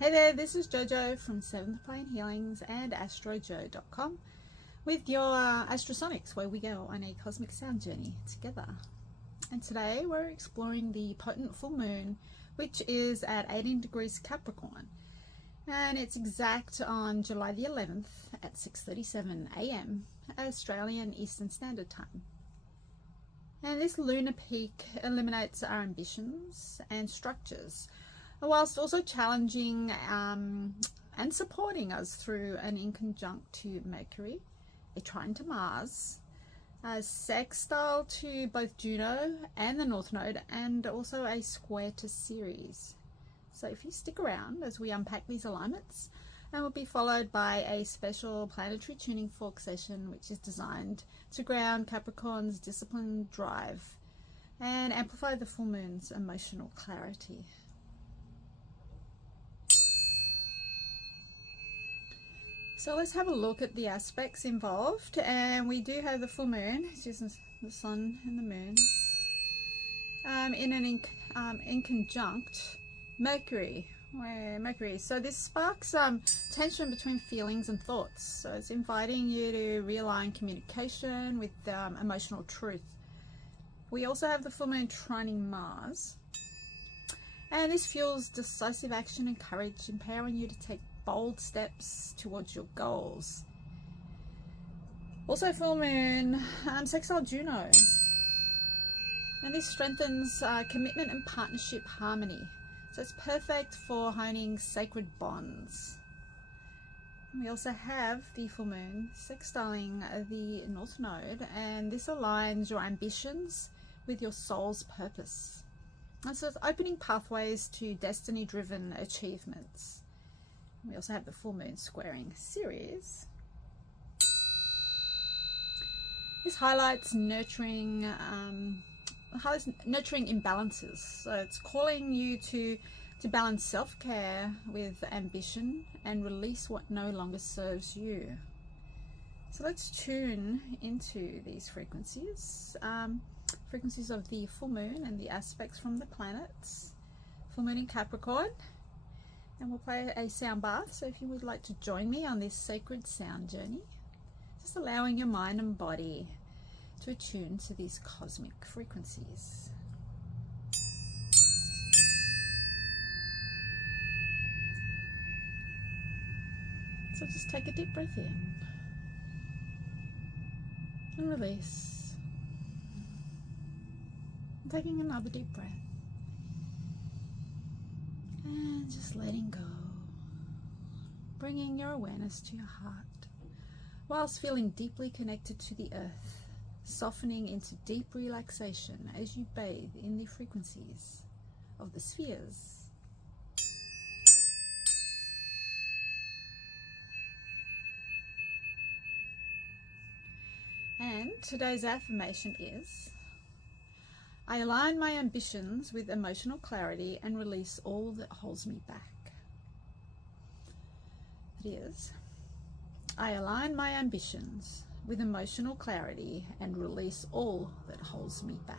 Hey there, this is JoJo from Seventh Plane Healings and ASTROJO.com with your Astrosonics, where we go on a cosmic sound journey together. And today we're exploring the potent full moon, which is at 18 degrees Capricorn. And it's exact on July the 11th at 6:37 a.m. Australian Eastern Standard Time. And this lunar peak eliminates our ambitions and structures, whilst also challenging and supporting us through an inconjunct to Mercury, a trine to Mars, a sextile to both Juno and the North Node, and also a square to Ceres. So if you stick around as we unpack these alignments, and will be followed by a special planetary tuning fork session, which is designed to ground Capricorn's disciplined drive and amplify the full moon's emotional clarity. So let's have a look at the aspects involved, and we do have the full moon, it's just the sun and the moon, in conjunct Mercury. So this sparks tension between feelings and thoughts. So it's inviting you to realign communication with emotional truth. We also have the full moon trining Mars, and this fuels decisive action and courage, empowering you to take bold steps towards your goals. Also full moon sextile Juno, and this strengthens commitment and partnership harmony. So it's perfect for honing sacred bonds. We also have the full moon sextiling the North Node, and this aligns your ambitions with your soul's purpose. And so it's opening pathways to destiny-driven achievements. We also have the full moon squaring Ceres. This highlights nurturing imbalances. So it's calling you to balance self-care with ambition and release what no longer serves you. So let's tune into these frequencies. Frequencies of the full moon and the aspects from the planets. Full moon in Capricorn. And we'll play a sound bath, so if you would like to join me on this sacred sound journey, just allowing your mind and body to attune to these cosmic frequencies. So just take a deep breath in and release. And taking another deep breath. And just letting go, bringing your awareness to your heart, whilst feeling deeply connected to the earth, softening into deep relaxation as you bathe in the frequencies of the spheres. And today's affirmation is: I align my ambitions with emotional clarity and release all that holds me back. It is: I align my ambitions with emotional clarity and release all that holds me back.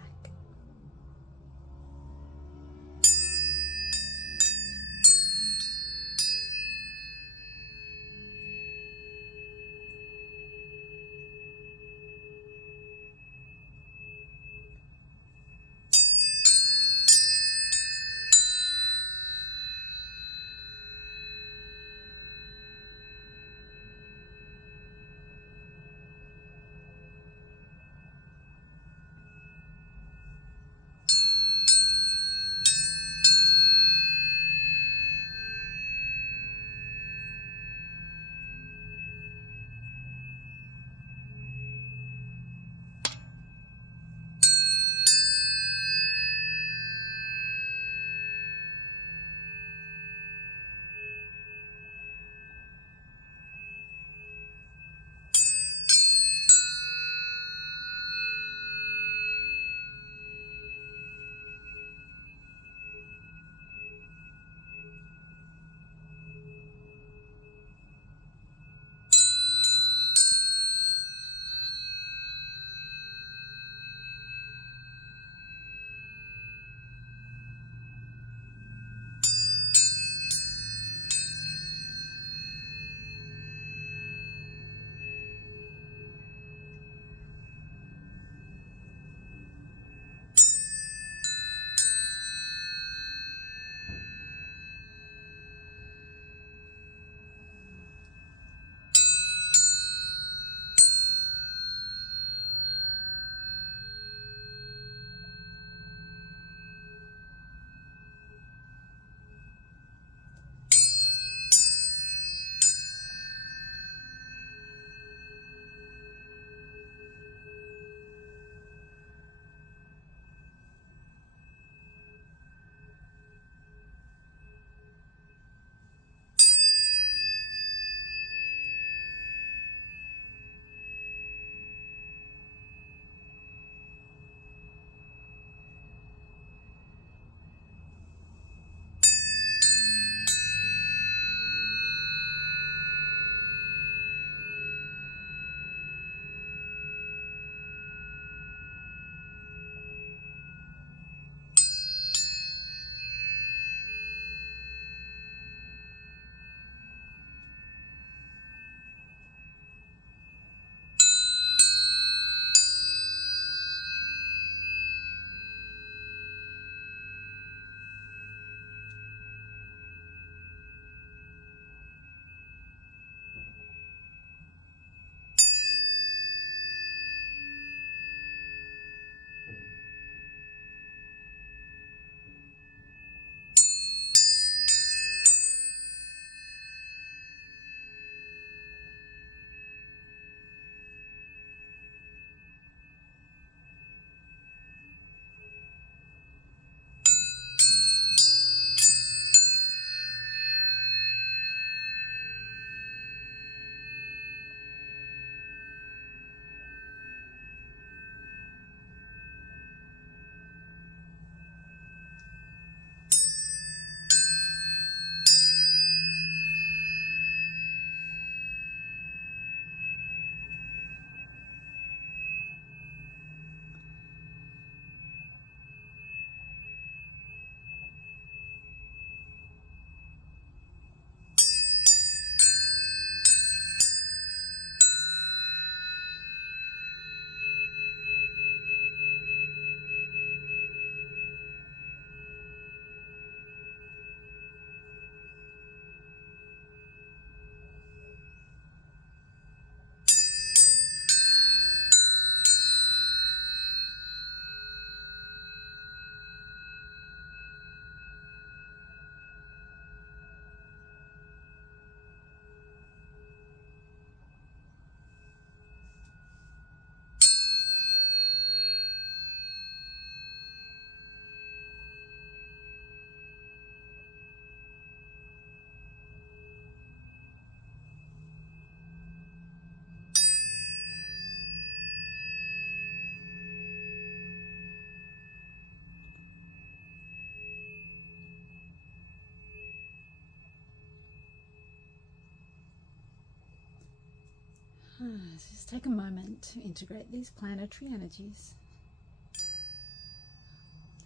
Just take a moment to integrate these planetary energies.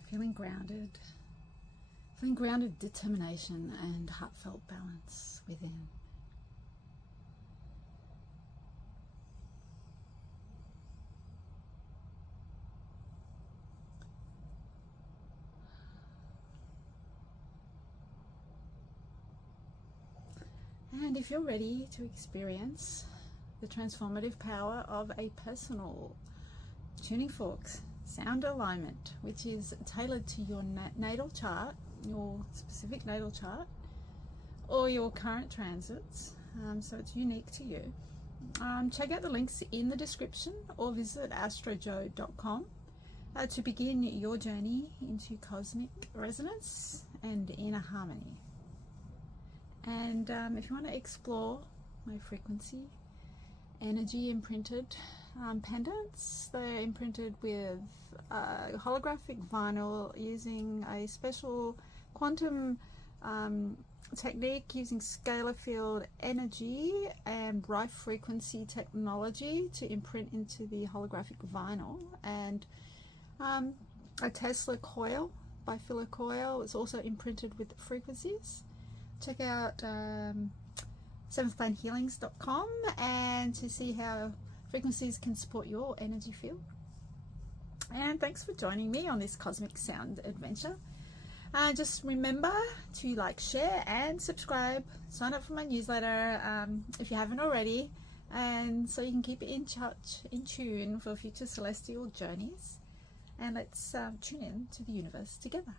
Feeling grounded determination and heartfelt balance within. And if you're ready to experience the transformative power of a personal tuning forks sound alignment, which is tailored to your natal chart, your specific natal chart, or your current transits, so it's unique to you, check out the links in the description or visit ASTROJO.com to begin your journey into cosmic resonance and inner harmony. And if you want to explore my frequency energy imprinted pendants, they're imprinted with holographic vinyl using a special quantum technique using scalar field energy and Rife frequency technology to imprint into the holographic vinyl, and a Tesla coil, bifilar coil. It's also imprinted with frequencies. Check out seventhplanehealings.com and to see how frequencies can support your energy field. And thanks for joining me on this cosmic sound adventure. Just remember to like, share and subscribe. Sign up for my newsletter if you haven't already, and so you can keep in touch, in tune for future celestial journeys. And let's tune in to the universe together.